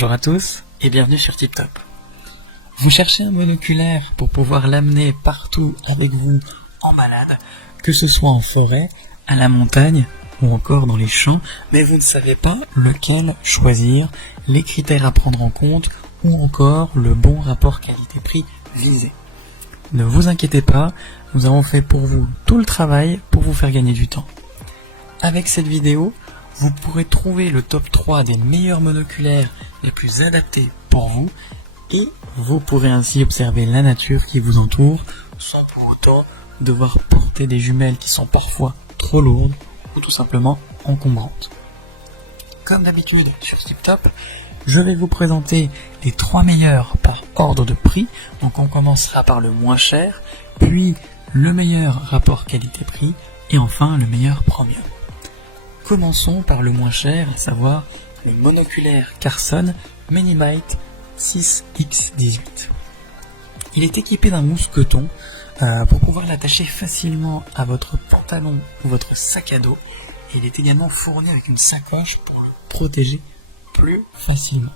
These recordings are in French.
Bonjour à tous et bienvenue sur TipTop. Vous cherchez un monoculaire pour pouvoir l'amener partout avec vous en balade, que ce soit en forêt, à la montagne ou encore dans les champs, mais vous ne savez pas lequel choisir, les critères à prendre en compte ou encore le bon rapport qualité-prix visé. Ne vous inquiétez pas, nous avons fait pour vous tout le travail pour vous faire gagner du temps. Avec cette vidéo, vous pourrez trouver le top 3 des meilleurs monoculaires les plus adaptés pour vous et vous pourrez ainsi observer la nature qui vous entoure sans pour autant devoir porter des jumelles qui sont parfois trop lourdes ou tout simplement encombrantes. Comme d'habitude sur TipTop, je vais vous présenter les 3 meilleurs par ordre de prix. Donc on commencera par le moins cher, puis le meilleur rapport qualité-prix et enfin le meilleur premium. Commençons par le moins cher, à savoir le monoculaire Carson Minibite 6X18. Il est équipé d'un mousqueton pour pouvoir l'attacher facilement à votre pantalon ou votre sac à dos. Et il est également fourni avec une sacoche pour le protéger plus facilement.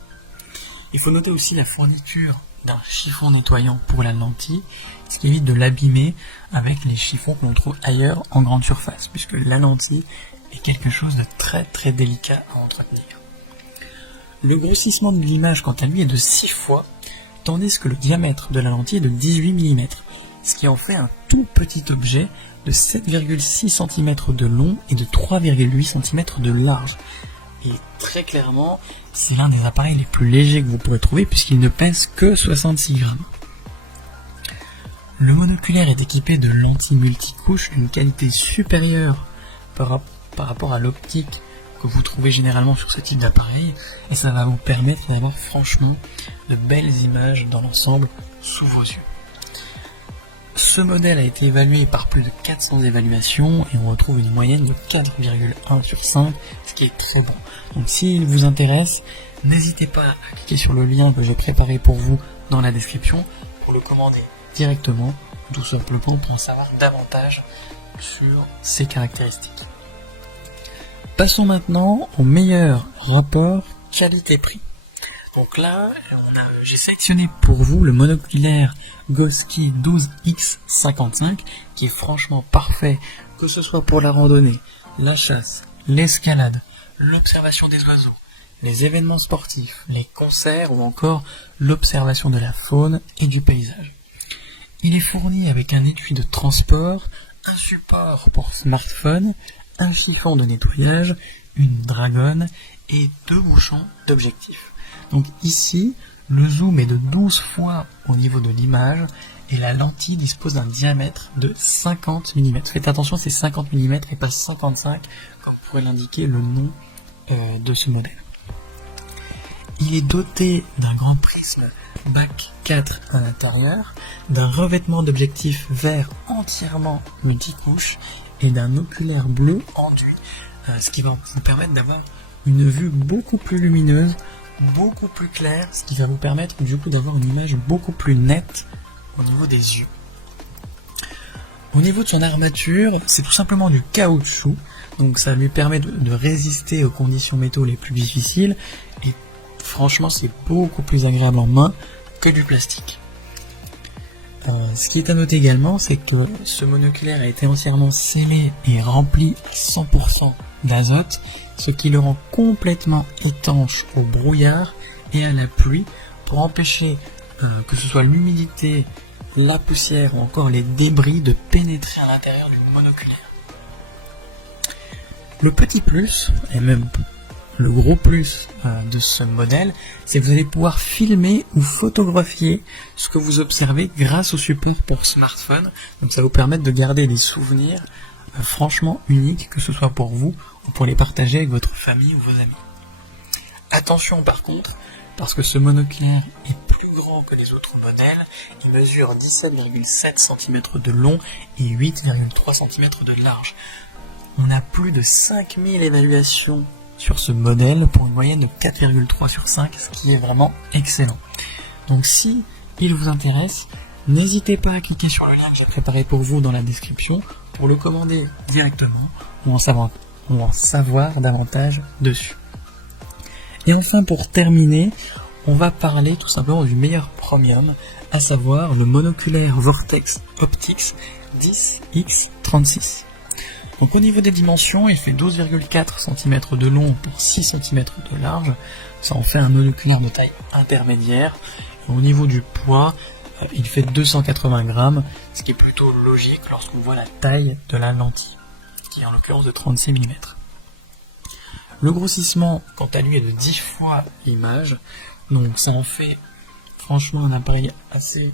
Il faut noter aussi la fourniture d'un chiffon nettoyant pour la lentille, ce qui évite de l'abîmer avec les chiffons que l'on trouve ailleurs en grande surface, puisque la lentille est quelque chose de très très délicat à entretenir. Le grossissement de l'image quant à lui est de 6 fois, tandis que le diamètre de la lentille est de 18 mm, ce qui en fait un tout petit objet de 7,6 cm de long et de 3,8 cm de large. Et très clairement, c'est l'un des appareils les plus légers que vous pourrez trouver puisqu'il ne pèse que 66 grammes. Le monoculaire est équipé de lentilles multicouches d'une qualité supérieure par rapport à l'optique que vous trouvez généralement sur ce type d'appareil, et ça va vous permettre d'avoir franchement de belles images dans l'ensemble sous vos yeux. Ce modèle a été évalué par plus de 400 évaluations et on retrouve une moyenne de 4,1 sur 5, ce qui est très bon. Donc s'il vous intéresse, n'hésitez pas à cliquer sur le lien que j'ai préparé pour vous dans la description pour le commander directement, tout simplement pour en savoir davantage sur ses caractéristiques. Passons maintenant au meilleur rapport qualité-prix. Donc là, j'ai sélectionné pour vous le monoculaire Goski 12X55 qui est franchement parfait, que ce soit pour la randonnée, la chasse, l'escalade, l'observation des oiseaux, les événements sportifs, les concerts ou encore l'observation de la faune et du paysage. Il est fourni avec un étui de transport, un support pour smartphone, un chiffon de nettoyage, une dragonne et 2 bouchons d'objectif. Donc ici, le zoom est de 12 fois au niveau de l'image et la lentille dispose d'un diamètre de 50 mm. Faites attention, c'est 50 mm et pas 55 comme pourrait l'indiquer le nom de ce modèle. Il est doté d'un grand prisme bac 4 à l'intérieur, d'un revêtement d'objectif vert entièrement multicouche et d'un oculaire bleu enduit, ce qui va vous permettre d'avoir une vue beaucoup plus lumineuse, beaucoup plus claire, ce qui va vous permettre du coup d'avoir une image beaucoup plus nette au niveau des yeux. Au niveau de son armature, c'est tout simplement du caoutchouc, donc ça lui permet de résister aux conditions météo les plus difficiles et franchement c'est beaucoup plus agréable en main que du plastique. Ce qui est à noter également, c'est que ce monoculaire a été entièrement scellé et rempli à 100% d'azote, ce qui le rend complètement étanche au brouillard et à la pluie pour empêcher que ce soit l'humidité, la poussière ou encore les débris de pénétrer à l'intérieur du monoculaire. Le petit plus, et même le gros plus de ce modèle, c'est que vous allez pouvoir filmer ou photographier ce que vous observez grâce au support pour smartphone. Donc ça va vous permettre de garder des souvenirs franchement uniques, que ce soit pour vous ou pour les partager avec votre famille ou vos amis. Attention par contre, parce que ce monoculaire est plus grand que les autres modèles, il mesure 17,7 cm de long et 8,3 cm de large. On a plus de 5000 évaluations sur ce modèle pour une moyenne de 4,3 sur 5, ce qui est vraiment excellent. Donc si il vous intéresse, n'hésitez pas à cliquer sur le lien que j'ai préparé pour vous dans la description pour le commander directement ou en savoir davantage dessus. Et enfin, pour terminer, on va parler tout simplement du meilleur premium, à savoir le monoculaire Vortex Optics 10X36. Donc au niveau des dimensions, il fait 12,4 cm de long pour 6 cm de large. Ça en fait un monoculaire de taille intermédiaire. Et au niveau du poids, il fait 280 grammes, ce qui est plutôt logique lorsqu'on voit la taille de la lentille, qui est en l'occurrence de 36 mm. Le grossissement, quant à lui, est de 10 fois l'image. Donc ça en fait franchement un appareil assez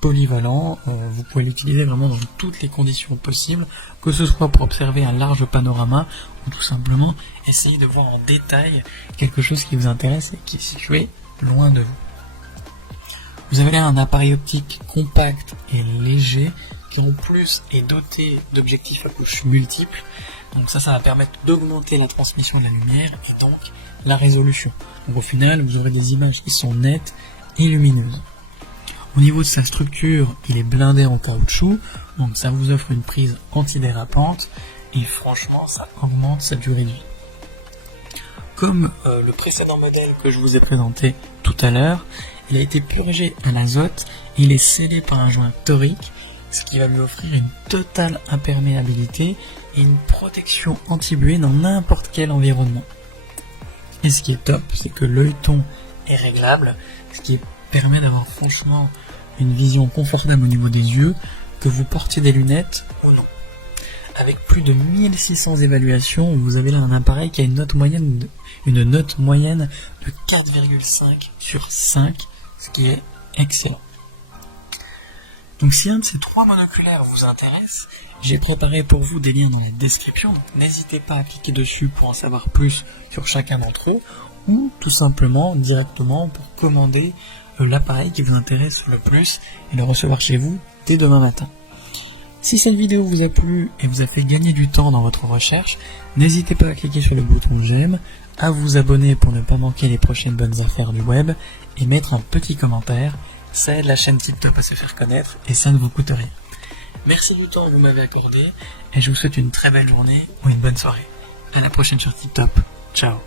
polyvalent. Vous pouvez l'utiliser vraiment dans toutes les conditions possibles, que ce soit pour observer un large panorama ou tout simplement essayer de voir en détail quelque chose qui vous intéresse et qui est situé loin de vous. Vous avez là un appareil optique compact et léger qui en plus est doté d'objectifs à couches multiples. Donc ça va permettre d'augmenter la transmission de la lumière et donc la résolution. Donc au final, vous aurez des images qui sont nettes et lumineuses. Au niveau de sa structure, il est blindé en caoutchouc, donc ça vous offre une prise antidérapante et franchement, ça augmente sa durée de vie. Comme le précédent modèle que je vous ai présenté tout à l'heure, il a été purgé à l'azote et il est scellé par un joint torique, ce qui va lui offrir une totale imperméabilité et une protection anti-buée dans n'importe quel environnement. Et ce qui est top, c'est que l'œilleton est réglable, ce qui permet d'avoir franchement une vision confortable au niveau des yeux, que vous portiez des lunettes ou non. Avec plus de 1600 évaluations, vous avez là un appareil qui a une note moyenne de 4,5 sur 5, ce qui est excellent. Donc si un de ces 3 monoculaires vous intéresse, j'ai préparé pour vous des liens dans les descriptions. N'hésitez pas à cliquer dessus pour en savoir plus sur chacun d'entre eux, ou tout simplement directement pour commander l'appareil qui vous intéresse le plus et le recevoir chez vous dès demain matin. Si cette vidéo vous a plu et vous a fait gagner du temps dans votre recherche, n'hésitez pas à cliquer sur le bouton j'aime, à vous abonner pour ne pas manquer les prochaines bonnes affaires du web et mettre un petit commentaire. Ça aide la chaîne TipTop à se faire connaître et ça ne vous coûte rien. Merci du temps que vous m'avez accordé et je vous souhaite une très belle journée ou une bonne soirée. À la prochaine sur TipTop. Ciao.